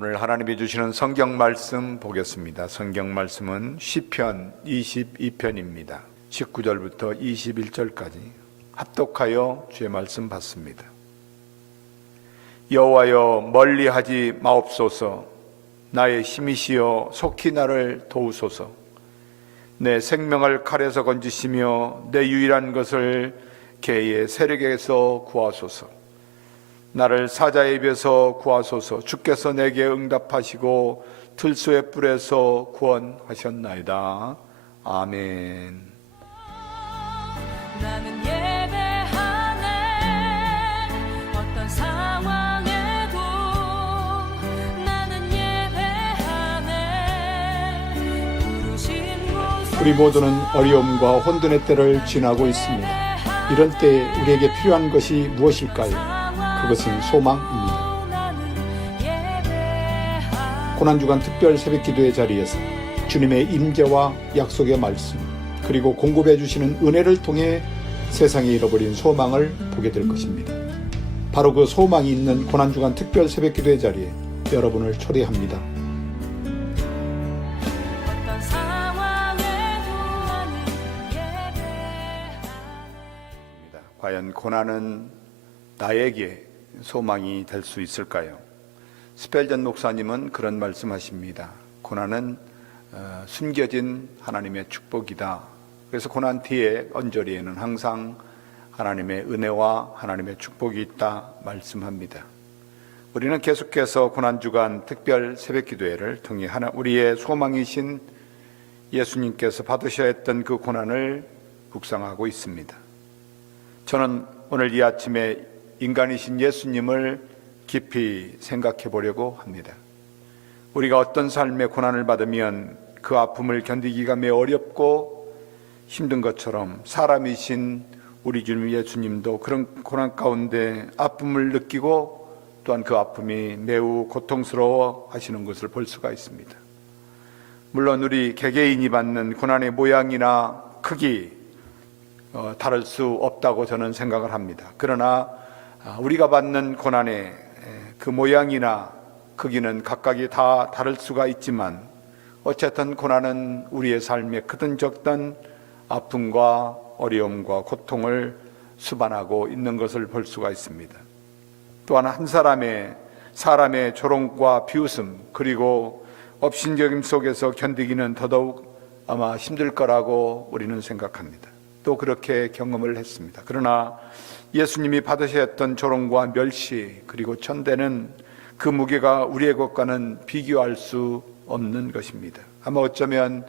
오늘 하나님이 주시는 성경 말씀 보겠습니다. 성경 말씀은 시편 22편입니다. 19절부터 21절까지 합독하여 주의 말씀 받습니다. 여호와여 멀리하지 마옵소서. 나의 힘이시여 속히 나를 도우소서. 내 생명을 칼에서 건지시며 내 유일한 것을 개의 세력에서 구하소서. 나를 사자의 입에서 구하소서. 주께서 내게 응답하시고 들소의 뿔에서 구원하셨나이다. 아멘. 나는 예배하네. 어떤 상황에도 나는 예배하네. 부르신 곳에 우리 모두는 어려움과 혼돈의 때를 지나고 있습니다. 이런 때에 우리에게 필요한 것이 무엇일까요? 그것은 소망입니다. 고난주간 특별 새벽기도의 자리에서 주님의 임재와 약속의 말씀, 그리고 공급해 주시는 은혜를 통해 세상에 잃어버린 소망을 보게 될 것입니다. 바로 그 소망이 있는 고난주간 특별 새벽기도의 자리에 여러분을 초대합니다. 과연 고난은 나에게 소망이 될 수 있을까요? 스펠전 목사님은 그런 말씀하십니다. 고난은 숨겨진 하나님의 축복이다. 그래서 고난 뒤에 언저리에는 항상 하나님의 은혜와 하나님의 축복이 있다 말씀합니다. 우리는 계속해서 고난주간 특별 새벽기도회를 통해 우리의 소망이신 예수님께서 받으셔야 했던 그 고난을 묵상하고 있습니다. 저는 오늘 이 아침에 인간이신 예수님을 깊이 생각해 보려고 합니다. 우리가 어떤 삶의 고난을 받으면 그 아픔을 견디기가 매우 어렵고 힘든 것처럼 사람이신 우리 주님 예수님도 그런 고난 가운데 아픔을 느끼고 또한 그 아픔이 매우 고통스러워 하시는 것을 볼 수가 있습니다. 물론 우리 개개인이 받는 고난의 모양이나 크기 다를 수 없다고 저는 생각을 합니다. 그러나 우리가 받는 고난의 그 모양이나 크기는 각각이 다 다를 수가 있지만 어쨌든 고난은 우리의 삶에 크든 적든 아픔과 어려움과 고통을 수반하고 있는 것을 볼 수가 있습니다. 또한 한 사람의 조롱과 비웃음 그리고 업신여김 속에서 견디기는 더더욱 아마 힘들 거라고 우리는 생각합니다. 또 그렇게 경험을 했습니다. 그러나 예수님이 받으셔야 했던 조롱과 멸시 그리고 천대는 그 무게가 우리의 것과는 비교할 수 없는 것입니다. 아마 어쩌면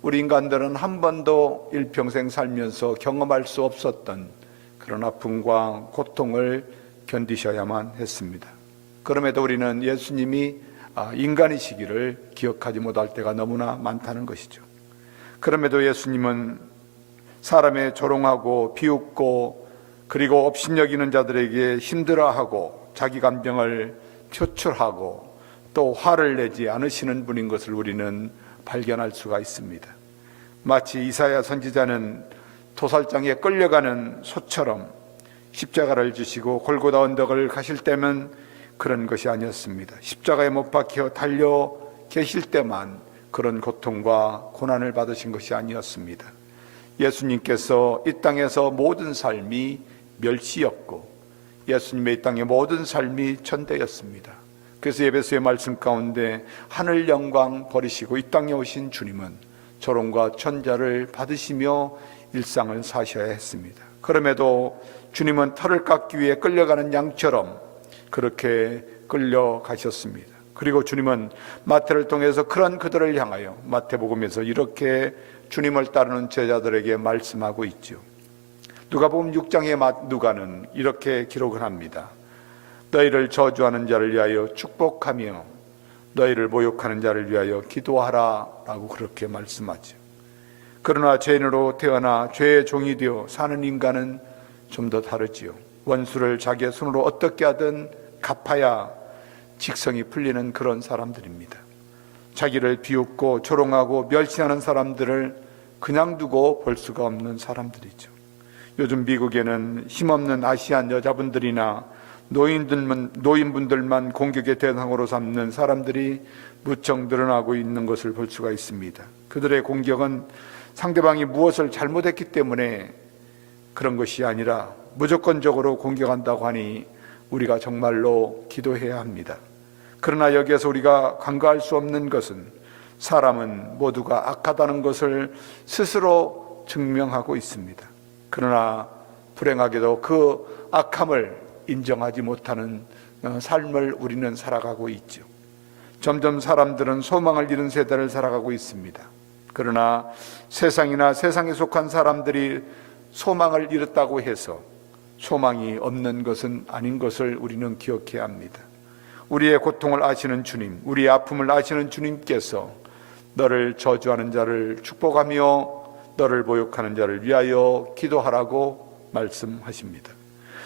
우리 인간들은 한 번도 일평생 살면서 경험할 수 없었던 그런 아픔과 고통을 견디셔야만 했습니다. 그럼에도 우리는 예수님이 인간이시기를 기억하지 못할 때가 너무나 많다는 것이죠. 그럼에도 예수님은 사람의 조롱하고 비웃고 그리고 업신여기는 자들에게 힘들어하고 자기 감정을 표출하고 또 화를 내지 않으시는 분인 것을 우리는 발견할 수가 있습니다. 마치 이사야 선지자는 도살장에 끌려가는 소처럼 십자가를 지시고 골고다 언덕을 가실 때면 그런 것이 아니었습니다. 십자가에 못 박혀 달려 계실 때만 그런 고통과 고난을 받으신 것이 아니었습니다. 예수님께서 이 땅에서 모든 삶이 멸시였고 예수님의 이 땅의 모든 삶이 천대였습니다. 그래서 에베소의 말씀 가운데 하늘 영광 버리시고 이 땅에 오신 주님은 조롱과 천자를 받으시며 일상을 사셔야 했습니다. 그럼에도 주님은 털을 깎기 위해 끌려가는 양처럼 그렇게 끌려가셨습니다. 그리고 주님은 마태를 통해서 그런 그들을 향하여 마태복음에서 이렇게 주님을 따르는 제자들에게 말씀하고 있죠. 누가복음 6장의 누가는 이렇게 기록을 합니다. 너희를 저주하는 자를 위하여 축복하며 너희를 모욕하는 자를 위하여 기도하라 라고 그렇게 말씀하죠. 그러나 죄인으로 태어나 죄의 종이 되어 사는 인간은 좀 더 다르지요. 원수를 자기의 손으로 어떻게 하든 갚아야 직성이 풀리는 그런 사람들입니다. 자기를 비웃고 조롱하고 멸시하는 사람들을 그냥 두고 볼 수가 없는 사람들이죠. 요즘 미국에는 힘없는 아시안 여자분들이나 노인분들만 공격의 대상으로 삼는 사람들이 무척 늘어나고 있는 것을 볼 수가 있습니다. 그들의 공격은 상대방이 무엇을 잘못했기 때문에 그런 것이 아니라 무조건적으로 공격한다고 하니 우리가 정말로 기도해야 합니다. 그러나 여기에서 우리가 간과할 수 없는 것은 사람은 모두가 악하다는 것을 스스로 증명하고 있습니다. 그러나 불행하게도 그 악함을 인정하지 못하는 삶을 우리는 살아가고 있죠. 점점 사람들은 소망을 잃은 세대를 살아가고 있습니다. 그러나 세상이나 세상에 속한 사람들이 소망을 잃었다고 해서 소망이 없는 것은 아닌 것을 우리는 기억해야 합니다. 우리의 고통을 아시는 주님, 우리의 아픔을 아시는 주님께서 너를 저주하는 자를 축복하며 너를 모욕하는 자를 위하여 기도하라고 말씀하십니다.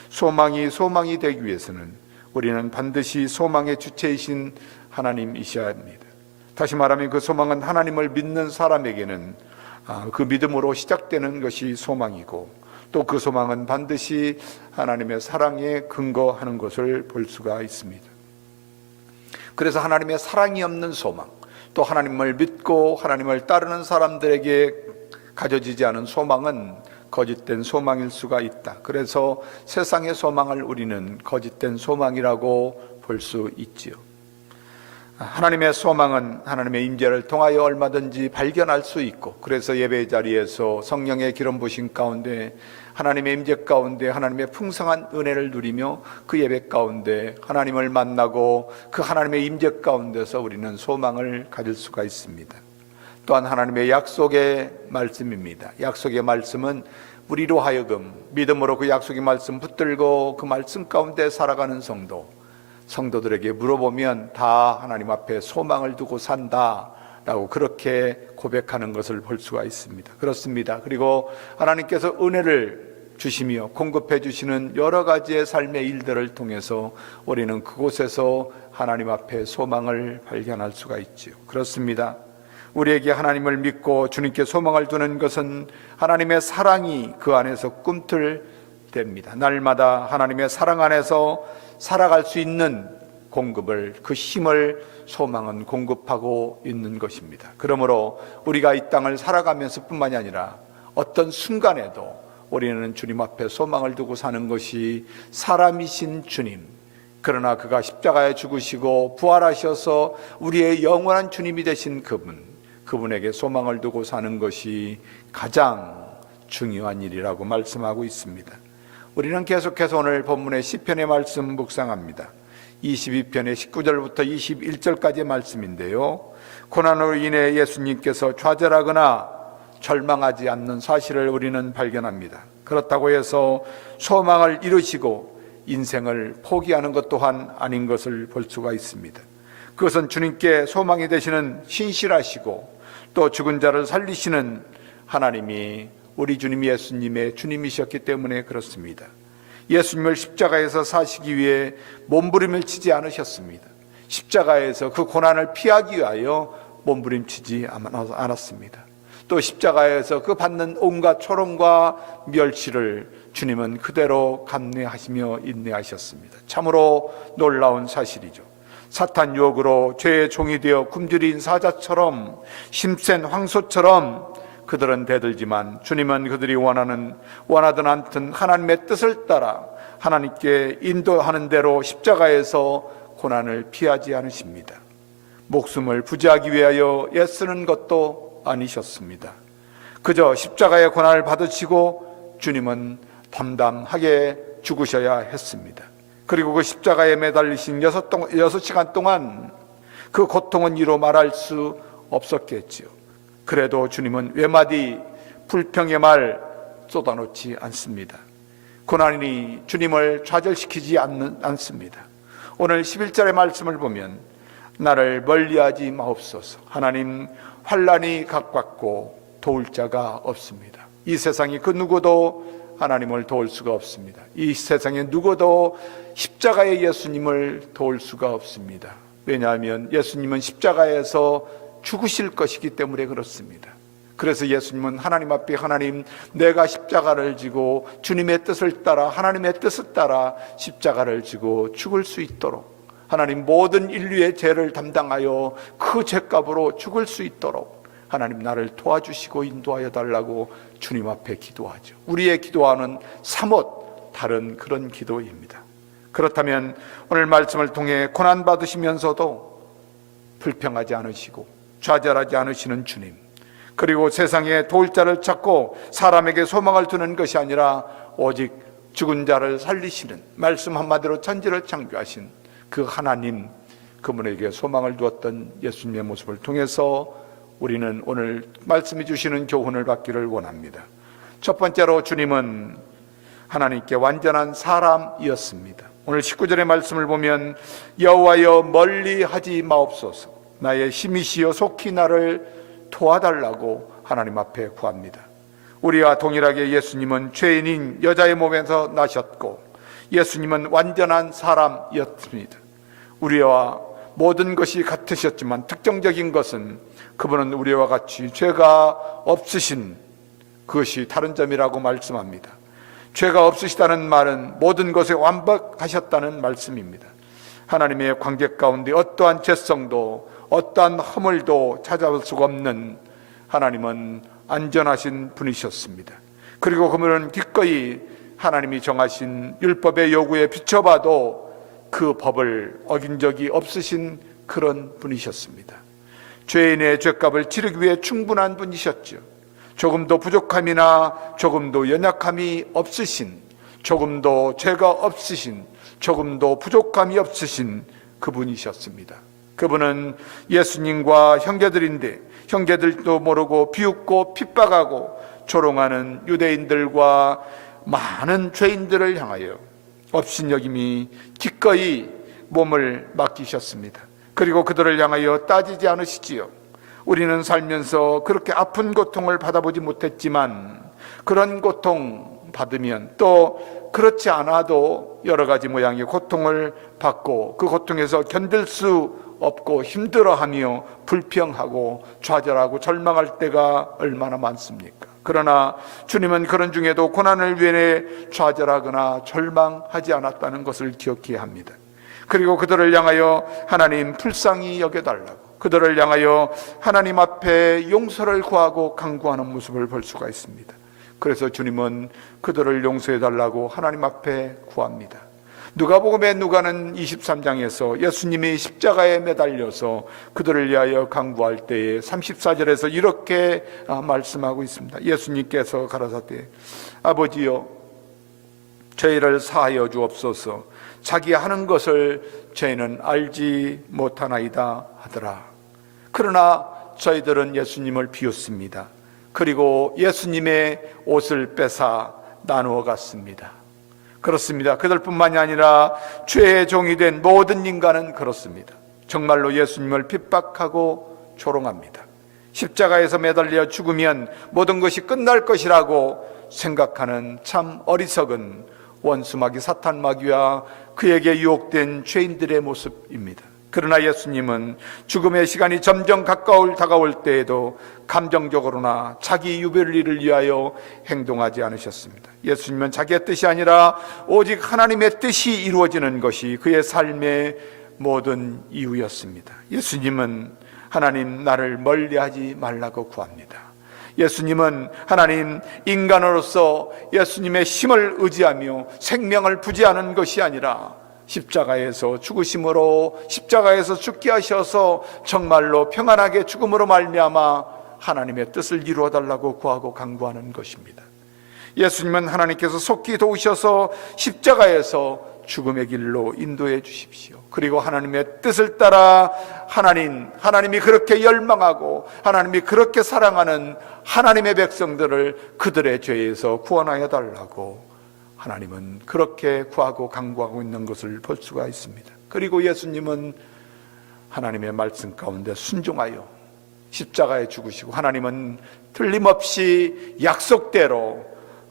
소망이 되기 위해서는 우리는 반드시 소망의 주체이신 하나님이셔야 합니다. 다시 말하면 그 소망은 하나님을 믿는 사람에게는 그 믿음으로 시작되는 것이 소망이고, 또 그 소망은 반드시 하나님의 사랑에 근거하는 것을 볼 수가 있습니다. 그래서 하나님의 사랑이 없는 소망, 또 하나님을 믿고 하나님을 따르는 사람들에게 가져지지 않은 소망은 거짓된 소망일 수가 있다. 그래서 세상의 소망을 우리는 거짓된 소망이라고 볼 수 있지요. 하나님의 소망은 하나님의 임재를 통하여 얼마든지 발견할 수 있고, 그래서 예배의 자리에서 성령의 기름 부심 가운데 하나님의 임재 가운데 하나님의 풍성한 은혜를 누리며 그 예배 가운데 하나님을 만나고 그 하나님의 임재 가운데서 우리는 소망을 가질 수가 있습니다. 또한 하나님의 약속의 말씀입니다. 약속의 말씀은 우리로 하여금 믿음으로 그 약속의 말씀 붙들고 그 말씀 가운데 살아가는 성도들에게 물어보면 다 하나님 앞에 소망을 두고 산다라고 그렇게 고백하는 것을 볼 수가 있습니다. 그렇습니다. 그리고 하나님께서 은혜를 주시며 공급해 주시는 여러 가지의 삶의 일들을 통해서 우리는 그곳에서 하나님 앞에 소망을 발견할 수가 있지요. 그렇습니다. 우리에게 하나님을 믿고 주님께 소망을 두는 것은 하나님의 사랑이 그 안에서 꿈틀댑니다. 날마다 하나님의 사랑 안에서 살아갈 수 있는 공급을, 그 힘을 소망은 공급하고 있는 것입니다. 그러므로 우리가 이 땅을 살아가면서 뿐만이 아니라 어떤 순간에도 우리는 주님 앞에 소망을 두고 사는 것이 사람이신 주님, 그러나 그가 십자가에 죽으시고 부활하셔서 우리의 영원한 주님이 되신 그분에게 소망을 두고 사는 것이 가장 중요한 일이라고 말씀하고 있습니다. 우리는 계속해서 오늘 본문의 시편의 말씀 묵상합니다. 22편의 19절부터 21절까지의 말씀인데요, 고난으로 인해 예수님께서 좌절하거나 절망하지 않는 사실을 우리는 발견합니다. 그렇다고 해서 소망을 잃으시고 인생을 포기하는 것 또한 아닌 것을 볼 수가 있습니다. 그것은 주님께 소망이 되시는 신실하시고 또 죽은 자를 살리시는 하나님이 우리 주님 예수님의 주님이셨기 때문에 그렇습니다. 예수님을 십자가에서 사시기 위해 몸부림을 치지 않으셨습니다. 십자가에서 그 고난을 피하기 위하여 몸부림치지 않았습니다. 또 십자가에서 그 받는 온갖 초롱과 멸시를 주님은 그대로 감내하시며 인내하셨습니다. 참으로 놀라운 사실이죠. 사탄 유혹으로 죄의 종이 되어 굶주린 사자처럼 힘센 황소처럼 그들은 대들지만 주님은 그들이 원하든 않든 하나님의 뜻을 따라 하나님께 인도하는 대로 십자가에서 고난을 피하지 않으십니다. 목숨을 부지하기 위하여 애쓰는 것도 아니셨습니다. 그저 십자가의 고난을 받으시고 주님은 담담하게 죽으셔야 했습니다. 그리고 그 십자가에 매달리신 6시간 동안 그 고통은 이루 말할 수 없었겠지요. 그래도 주님은 외마디 불평의 말 쏟아놓지 않습니다. 고난이 주님을 좌절시키지 않습니다. 오늘 11절의 말씀을 보면 나를 멀리하지 마옵소서. 하나님, 환난이 가깝고 도울 자가 없습니다. 이 세상에 그 누구도 하나님을 도울 수가 없습니다. 이 세상에 누구도 십자가의 예수님을 도울 수가 없습니다. 왜냐하면 예수님은 십자가에서 죽으실 것이기 때문에 그렇습니다. 그래서 예수님은 하나님 앞에 하나님, 내가 십자가를 지고 주님의 뜻을 따라, 하나님의 뜻을 따라 십자가를 지고 죽을 수 있도록, 하나님 모든 인류의 죄를 담당하여 그 죄값으로 죽을 수 있도록 하나님 나를 도와주시고 인도하여 달라고 주님 앞에 기도하죠. 우리의 기도와는 사뭇 다른 그런 기도입니다. 그렇다면 오늘 말씀을 통해 고난받으시면서도 불평하지 않으시고 좌절하지 않으시는 주님, 그리고 세상에 도울 자를 찾고 사람에게 소망을 두는 것이 아니라 오직 죽은 자를 살리시는, 말씀 한마디로 천지를 창조하신 그 하나님, 그분에게 소망을 두었던 예수님의 모습을 통해서 우리는 오늘 말씀해 주시는 교훈을 받기를 원합니다. 첫 번째로 주님은 하나님께 완전한 사람이었습니다. 오늘 19절의 말씀을 보면 여호와여 멀리 하지 마옵소서, 나의 힘이시여 속히 나를 도와달라고 하나님 앞에 구합니다. 우리와 동일하게 예수님은 죄인인 여자의 몸에서 나셨고 예수님은 완전한 사람이었습니다. 우리와 모든 것이 같으셨지만 특정적인 것은 그분은 우리와 같이 죄가 없으신 그것이 다른 점이라고 말씀합니다. 죄가 없으시다는 말은 모든 것에 완벽하셨다는 말씀입니다. 하나님의 관계 가운데 어떠한 죄성도 어떠한 허물도 찾아볼 수가 없는 하나님은 안전하신 분이셨습니다. 그리고 그분은 기꺼이 하나님이 정하신 율법의 요구에 비춰봐도 그 법을 어긴 적이 없으신 그런 분이셨습니다. 죄인의 죄값을 치르기 위해 충분한 분이셨죠. 조금도 부족함이나 조금도 연약함이 없으신, 조금도 죄가 없으신, 조금도 부족함이 없으신 그분이셨습니다. 그분은 예수님과 형제들인데 형제들도 모르고 비웃고 핍박하고 조롱하는 유대인들과 많은 죄인들을 향하여 업신여김이 기꺼이 몸을 맡기셨습니다. 그리고 그들을 향하여 따지지 않으시지요. 우리는 살면서 그렇게 아픈 고통을 받아보지 못했지만 그런 고통 받으면 또 그렇지 않아도 여러 가지 모양의 고통을 받고 그 고통에서 견딜 수 없고 힘들어하며 불평하고 좌절하고 절망할 때가 얼마나 많습니까? 그러나 주님은 그런 중에도 고난을 위해 좌절하거나 절망하지 않았다는 것을 기억해야 합니다. 그리고 그들을 향하여 하나님 불쌍히 여겨달라고, 그들을 향하여 하나님 앞에 용서를 구하고 간구하는 모습을 볼 수가 있습니다. 그래서 주님은 그들을 용서해달라고 하나님 앞에 구합니다. 누가복음의 누가는 23장에서 예수님이 십자가에 매달려서 그들을 위하여 간구할 때에 34절에서 이렇게 말씀하고 있습니다. 예수님께서 가라사대 아버지여 저희를 사하여 주옵소서, 자기 하는 것을 저희는 알지 못하나이다 하더라. 그러나 저희들은 예수님을 비웃습니다. 그리고 예수님의 옷을 뺏어 나누어 갔습니다. 그렇습니다. 그들뿐만이 아니라 죄의 종이 된 모든 인간은 그렇습니다. 정말로 예수님을 핍박하고 조롱합니다. 십자가에서 매달려 죽으면 모든 것이 끝날 것이라고 생각하는 참 어리석은 원수마귀 사탄마귀와 그에게 유혹된 죄인들의 모습입니다. 그러나 예수님은 죽음의 시간이 점점 다가올 때에도 감정적으로나 자기 유별리를 위하여 행동하지 않으셨습니다. 예수님은 자기의 뜻이 아니라 오직 하나님의 뜻이 이루어지는 것이 그의 삶의 모든 이유였습니다. 예수님은 하나님 나를 멀리하지 말라고 구합니다. 예수님은 하나님 인간으로서 예수님의 힘을 의지하며 생명을 부지하는 것이 아니라 십자가에서 죽으심으로 십자가에서 죽게 하셔서 정말로 평안하게 죽음으로 말미암아 하나님의 뜻을 이루어 달라고 구하고 간구하는 것입니다. 예수님은 하나님께서 속히 도우셔서 십자가에서 죽음의 길로 인도해 주십시오. 그리고 하나님의 뜻을 따라 하나님이 그렇게 열망하고 하나님이 그렇게 사랑하는 하나님의 백성들을 그들의 죄에서 구원하여 달라고 하나님은 그렇게 구하고 간구하고 있는 것을 볼 수가 있습니다. 그리고 예수님은 하나님의 말씀 가운데 순종하여 십자가에 죽으시고 하나님은 틀림없이 약속대로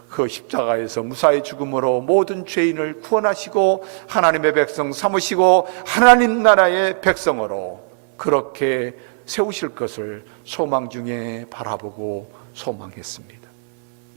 그 십자가에서 무사히 죽음으로 모든 죄인을 구원하시고 하나님의 백성 삼으시고 하나님 나라의 백성으로 그렇게 세우실 것을 소망 중에 바라보고 소망했습니다.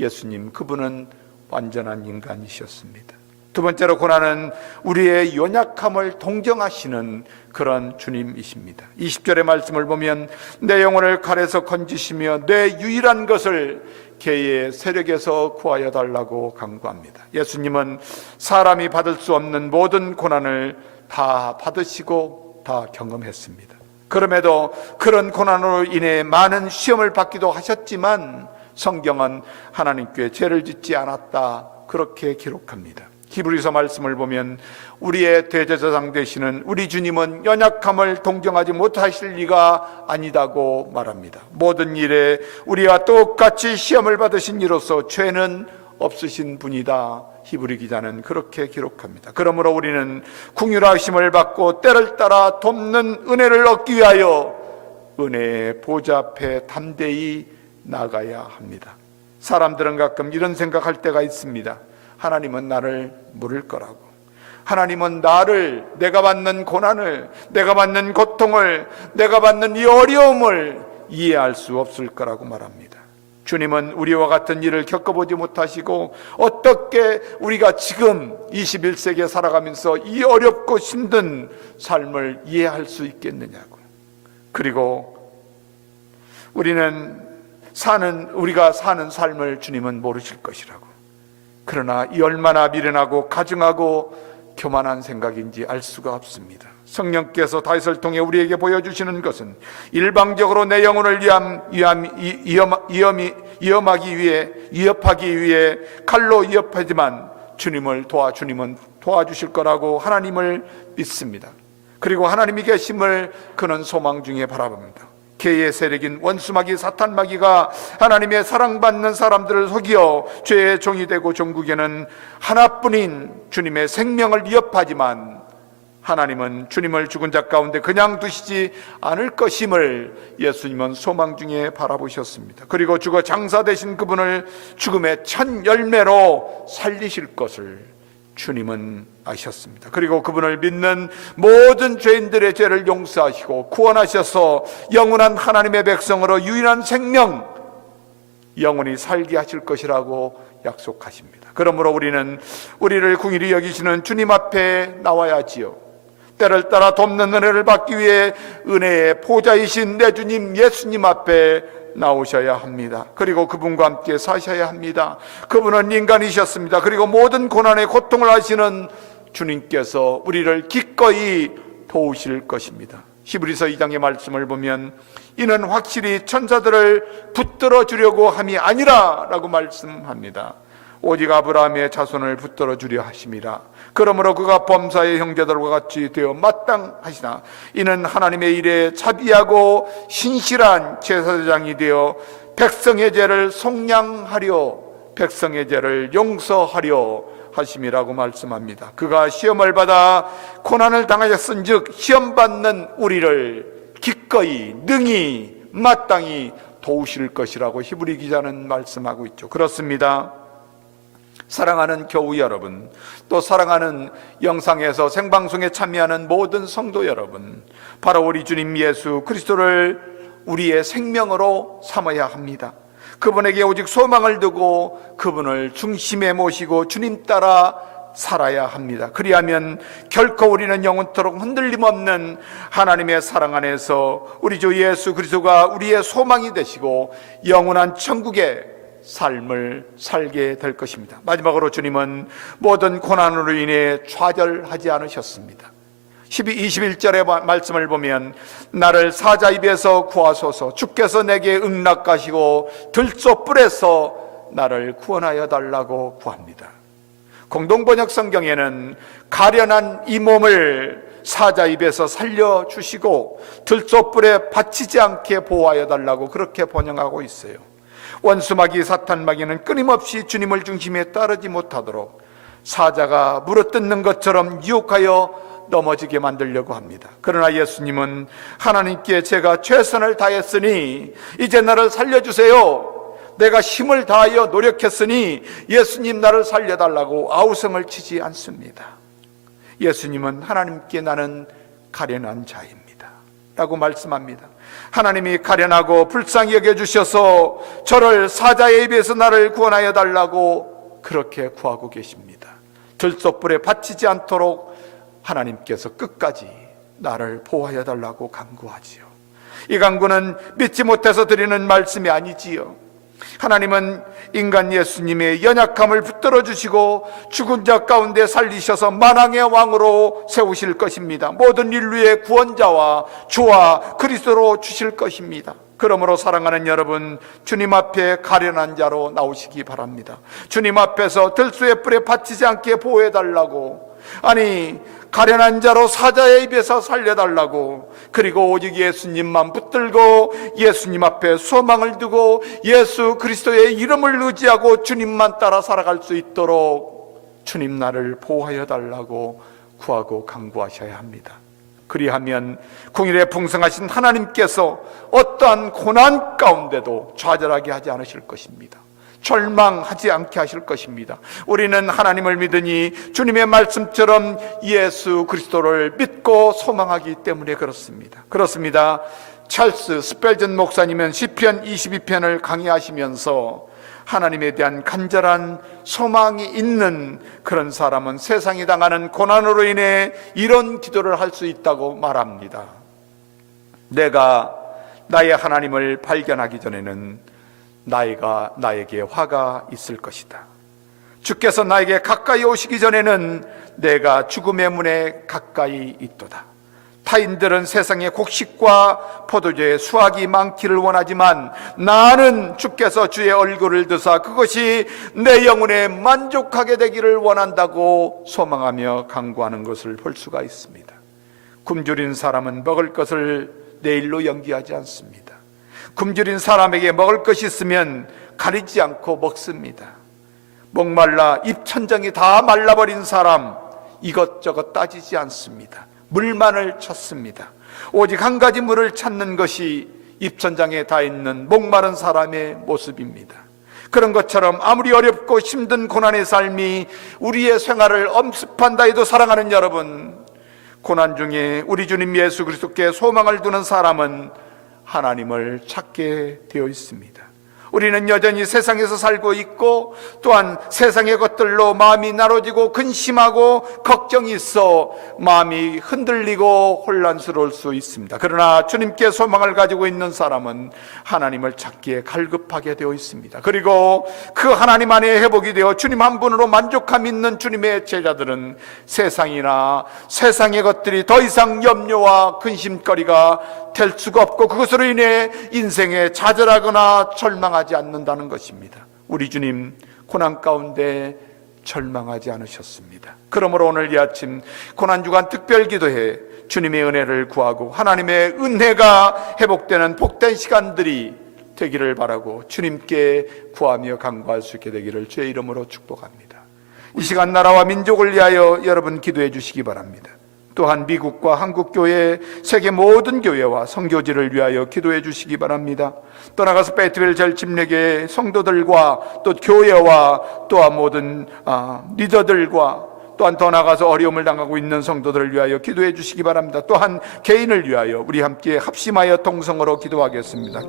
예수님, 그분은 완전한 인간이셨습니다. 두 번째로 고난은 우리의 연약함을 동정하시는 그런 주님이십니다. 20절의 말씀을 보면 내 영혼을 칼에서 건지시며 내 유일한 것을 개의 세력에서 구하여 달라고 간구합니다. 예수님은 사람이 받을 수 없는 모든 고난을 다 받으시고 다 경험했습니다. 그럼에도 그런 고난으로 인해 많은 시험을 받기도 하셨지만 성경은 하나님께 죄를 짓지 않았다, 그렇게 기록합니다. 히브리서 말씀을 보면 우리의 대제사장 되시는 우리 주님은 연약함을 동정하지 못하실 리가 아니다고 말합니다. 모든 일에 우리와 똑같이 시험을 받으신 이로써 죄는 없으신 분이다, 히브리 기자는 그렇게 기록합니다. 그러므로 우리는 긍휼하심을 받고 때를 따라 돕는 은혜를 얻기 위하여 은혜의 보좌 앞에 담대히 나가야 합니다. 사람들은 가끔 이런 생각할 때가 있습니다. 하나님은 나를 모를 거라고, 하나님은 나를, 내가 받는 고난을, 내가 받는 고통을, 내가 받는 이 어려움을 이해할 수 없을 거라고 말합니다. 주님은 우리와 같은 일을 겪어보지 못하시고 어떻게 우리가 지금 21세기에 살아가면서 이 어렵고 힘든 삶을 이해할 수 있겠느냐고. 그리고 우리가 사는 삶을 주님은 모르실 것이라고. 그러나 이 얼마나 미련하고 가증하고 교만한 생각인지 알 수가 없습니다. 성령께서 다윗을 통해 우리에게 보여주시는 것은 일방적으로 내 영혼을 위협하기 위해 칼로 위협하지만 주님은 도와주실 거라고 하나님을 믿습니다. 그리고 하나님이 계심을 그는 소망 중에 바라봅니다. 개의 세력인 원수마귀 사탄마귀가 하나님의 사랑받는 사람들을 속여 죄의 종이 되고 종국에는 하나뿐인 주님의 생명을 위협하지만 하나님은 주님을 죽은 자 가운데 그냥 두시지 않을 것임을 예수님은 소망 중에 바라보셨습니다. 그리고 죽어 장사되신 그분을 죽음의 첫 열매로 살리실 것을 주님은 아셨습니다. 그리고 그분을 믿는 모든 죄인들의 죄를 용서하시고 구원하셔서 영원한 하나님의 백성으로 유일한 생명, 영원히 살게 하실 것이라고 약속하십니다. 그러므로 우리는 우리를 긍휼히 여기시는 주님 앞에 나와야지요. 때를 따라 돕는 은혜를 받기 위해 은혜의 보좌이신 내 주님 예수님 앞에 나오셔야 합니다. 그리고 그분과 함께 사셔야 합니다. 그분은 인간이셨습니다. 그리고 모든 고난의 고통을 하시는 주님께서 우리를 기꺼이 도우실 것입니다. 히브리서 2장의 말씀을 보면 이는 확실히 천사들을 붙들어 주려고 함이 아니라 라고 말씀합니다. 오직 아브라함의 자손을 붙들어 주려 하심이라. 그러므로 그가 범사의 형제들과 같이 되어 마땅하시나 이는 하나님의 일에 자비하고 신실한 제사장이 되어 백성의 죄를 속량하려, 백성의 죄를 용서하려 하심이라고 말씀합니다. 그가 시험을 받아 고난을 당하셨은즉 시험받는 우리를 기꺼이 능히 마땅히 도우실 것이라고 히브리 기자는 말씀하고 있죠. 그렇습니다. 사랑하는 교우 여러분, 또 사랑하는 영상에서 생방송에 참여하는 모든 성도 여러분, 바로 우리 주님 예수 그리스도를 우리의 생명으로 삼아야 합니다. 그분에게 오직 소망을 두고 그분을 중심에 모시고 주님 따라 살아야 합니다. 그리하면 결코 우리는 영원토록 흔들림 없는 하나님의 사랑 안에서 우리 주 예수 그리스도가 우리의 소망이 되시고 영원한 천국의 삶을 살게 될 것입니다. 마지막으로 주님은 모든 고난으로 인해 좌절하지 않으셨습니다. 21절의 말씀을 보면 나를 사자 입에서 구하소서, 주께서 내게 응낙하시고 들소불에서 나를 구원하여 달라고 구합니다. 공동번역 성경에는 가련한 이 몸을 사자 입에서 살려주시고 들소불에 받치지 않게 보호하여 달라고 그렇게 번역하고 있어요. 원수마귀 사탄마귀는 끊임없이 주님을 중심에 따르지 못하도록 사자가 물어뜯는 것처럼 유혹하여 넘어지게 만들려고 합니다. 그러나 예수님은 하나님께 제가 최선을 다했으니 이제 나를 살려주세요, 내가 힘을 다하여 노력했으니 예수님 나를 살려달라고 아우성을 치지 않습니다. 예수님은 하나님께 나는 가련한 자입니다 라고 말씀합니다. 하나님이 가련하고 불쌍히 여겨주셔서 저를 사자의 입에서 나를 구원하여 달라고 그렇게 구하고 계십니다. 들소불에 바치지 않도록 하나님께서 끝까지 나를 보호하여 달라고 간구하지요. 이 간구는 믿지 못해서 드리는 말씀이 아니지요. 하나님은 인간 예수님의 연약함을 붙들어 주시고 죽은 자 가운데 살리셔서 만왕의 왕으로 세우실 것입니다. 모든 인류의 구원자와 주와 그리스도로 주실 것입니다. 그러므로 사랑하는 여러분, 주님 앞에 가련한 자로 나오시기 바랍니다. 주님 앞에서 들소의 뿔에 바치지 않게 보호해달라고, 아니 가련한 자로 사자의 입에서 살려달라고, 그리고 오직 예수님만 붙들고 예수님 앞에 소망을 두고 예수 그리스도의 이름을 의지하고 주님만 따라 살아갈 수 있도록 주님 나를 보호하여 달라고 구하고 간구하셔야 합니다. 그리하면 공일에 풍성하신 하나님께서 어떠한 고난 가운데도 좌절하게 하지 않으실 것입니다. 절망하지 않게 하실 것입니다. 우리는 하나님을 믿으니 주님의 말씀처럼 예수 그리스도를 믿고 소망하기 때문에 그렇습니다. 찰스 스펠전 목사님은 시편 22편을 강의하시면서 하나님에 대한 간절한 소망이 있는 그런 사람은 세상이 당하는 고난으로 인해 이런 기도를 할 수 있다고 말합니다. 내가 나의 하나님을 발견하기 전에는 나에게 화가 있을 것이다. 주께서 나에게 가까이 오시기 전에는 내가 죽음의 문에 가까이 있도다. 타인들은 세상의 곡식과 포도주의 수확이 많기를 원하지만 나는 주께서 주의 얼굴을 드사 그것이 내 영혼에 만족하게 되기를 원한다고 소망하며 간구하는 것을 볼 수가 있습니다. 굶주린 사람은 먹을 것을 내일로 연기하지 않습니다. 굶주린 사람에게 먹을 것이 있으면 가리지 않고 먹습니다. 목말라 입천장이 다 말라버린 사람, 이것저것 따지지 않습니다. 물만을 찾습니다. 오직 한 가지 물을 찾는 것이 입천장에 다 있는 목마른 사람의 모습입니다. 그런 것처럼 아무리 어렵고 힘든 고난의 삶이 우리의 생활을 엄습한다 해도 사랑하는 여러분, 고난 중에 우리 주님 예수 그리스도께 소망을 두는 사람은 하나님을 찾게 되어 있습니다. 우리는 여전히 세상에서 살고 있고 또한 세상의 것들로 마음이 나눠지고 근심하고 걱정이 있어 마음이 흔들리고 혼란스러울 수 있습니다. 그러나 주님께 소망을 가지고 있는 사람은 하나님을 찾기에 갈급하게 되어 있습니다. 그리고 그 하나님 안에 회복이 되어 주님 한 분으로 만족함 있는 주님의 제자들은 세상이나 세상의 것들이 더 이상 염려와 근심거리가 될 수가 없고 그것으로 인해 인생에 좌절하거나 절망하지 않는다는 것입니다. 우리 주님 고난 가운데 절망하지 않으셨습니다. 그러므로 오늘 이 아침 고난주간 특별기도회 주님의 은혜를 구하고 하나님의 은혜가 회복되는 복된 시간들이 되기를 바라고 주님께 구하며 간구할 수 있게 되기를 주의 이름으로 축복합니다. 이 시간 나라와 민족을 위하여 여러분 기도해 주시기 바랍니다. 또한 미국과 한국교회, 세계 모든 교회와 선교지를 위하여 기도해 주시기 바랍니다. 또 나가서 베트웰 절집례교회 성도들과 또 교회와 또한 모든 리더들과 또한 더 나가서 어려움을 당하고 있는 성도들을 위하여 기도해 주시기 바랍니다. 또한 개인을 위하여 우리 함께 합심하여 동성으로 기도하겠습니다.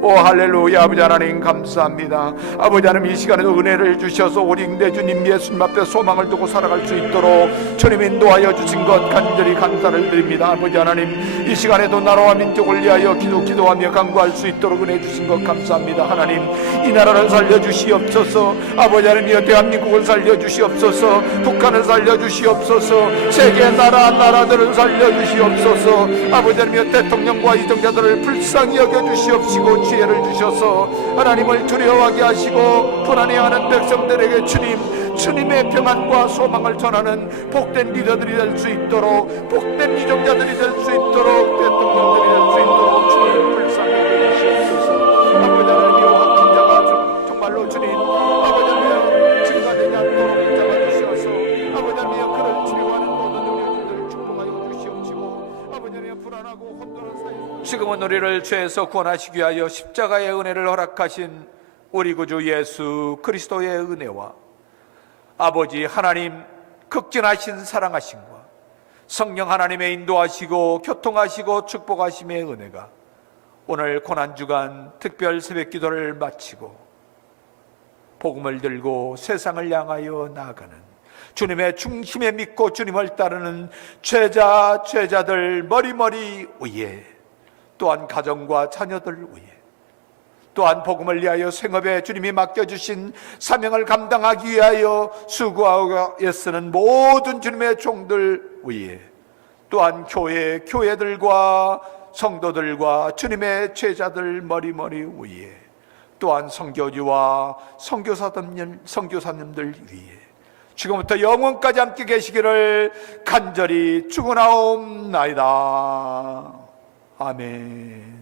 오 할렐루야. 아버지 하나님 감사합니다. 아버지 하나님 이 시간에도 은혜를 주셔서 우리 내 주님 예수님 앞에 소망을 두고 살아갈 수 있도록 주님 인도하여 주신 것 간절히 감사를 드립니다. 아버지 하나님 이 시간에도 나라와 민족을 위하여 기도하며 간구할 수 있도록 은혜 주신 것 감사합니다. 하나님 이 나라를 살려주시옵소서. 아버지 하나님 대한민국을 살려주시옵소서. 북한을 살려주시옵소서. 세계 나라들을 살려주시옵소서. 아버지 하나님 대통령과 이정자들을 불쌍히 여겨주시옵시고 지혜를 주셔서 하나님을 두려워하게 하시고 불안해하는 백성들에게 주님의 평안과 소망을 전하는 복된 리더들이 될 수 있도록, 복된 이정자들이 될 수 있도록, 대통령들이 될 수 있도록 주님 불쌍히 여겨주시옵소서. 아버지 하나님이여 긴자가 정말로 주님 아버지 하나님 증가되지 않도록 잡아주셔서 아버지 하나님이여 그를 치료하는 모든 의료진들을 축복하여 주시옵시고 아버지 하나님 불안하고 혼돈한 사이 지금은 우리를 죄에서 구원하시기 위하여 십자가의 은혜를 허락하신 우리 구주 예수 그리스도의 은혜와 아버지 하나님 극진하신 사랑하심과 성령 하나님의 인도하시고 교통하시고 축복하심의 은혜가 오늘 고난주간 특별 새벽기도를 마치고 복음을 들고 세상을 향하여 나아가는 주님의 중심에 믿고 주님을 따르는 제자들 머리머리 위에, 또한 가정과 자녀들 위에, 또한 복음을 위하여 생업에 주님이 맡겨주신 사명을 감당하기 위하여 수고하고 애쓰는 모든 주님의 종들 위에, 또한 교회들과 성도들과 주님의 제자들 머리머리 위에, 또한 선교주와 선교사님들 위에 지금부터 영원까지 함께 계시기를 간절히 축원하옵나이다. 아멘.